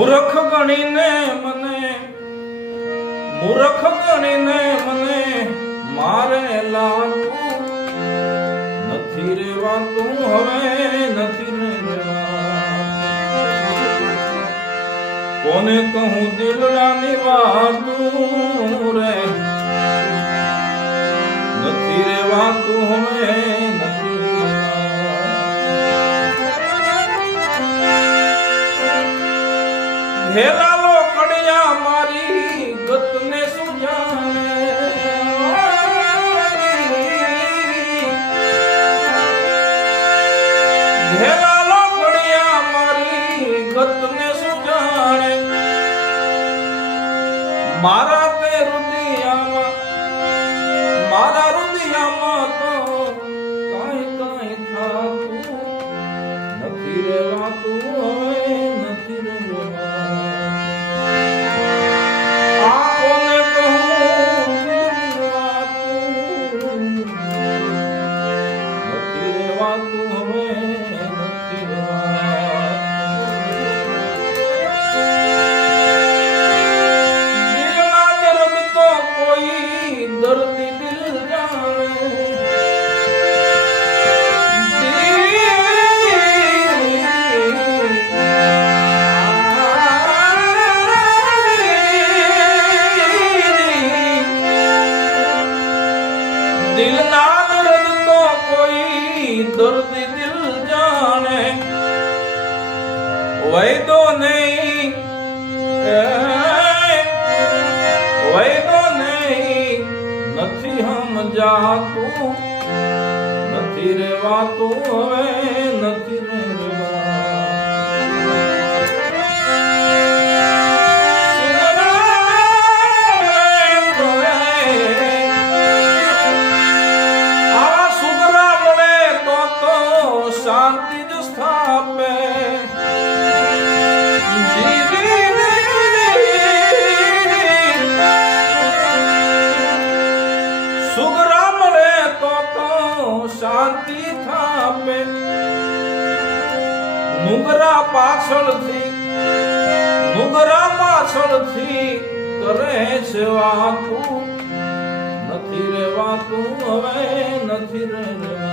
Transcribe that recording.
મૂર્ખ ગણીને મને મારે લાગતું નથી રેવાતું, હવે નથી રેવાતું. કોને કહું દિલડાની વાતું રે, નથી રેવાતું, હવે નથી રેવાતું. ઘેરાલો કડિયા મારી ગતને સુજાણે, ઘેરાલો કડિયા મારી ગતને સુજાણે. મારા તે રુદિયામાં તો કાંઈ થાતું નથી રેવાતું, હવે નથી રેવાતું. આ કોને કહું દિલની વાતું, નથી રેવાતું, હવે નથી રેવાતું. દિલના દર્દ તો કોઈ દર્દી દિલ જાણે, દિલના દર્દ તો કોઈ દર્દી દિલ જાણે. વૈદો નહીં નથી સમજાતું, નથી રેવાતું, હવે નથી શાંતિ જ સ્થાપે. સુગરા મળે તો શાંતિ થાપે. નુગરા પાછળથી કરે છે વાતું, નથી રેવાતું, હવે નથી રેવાતું.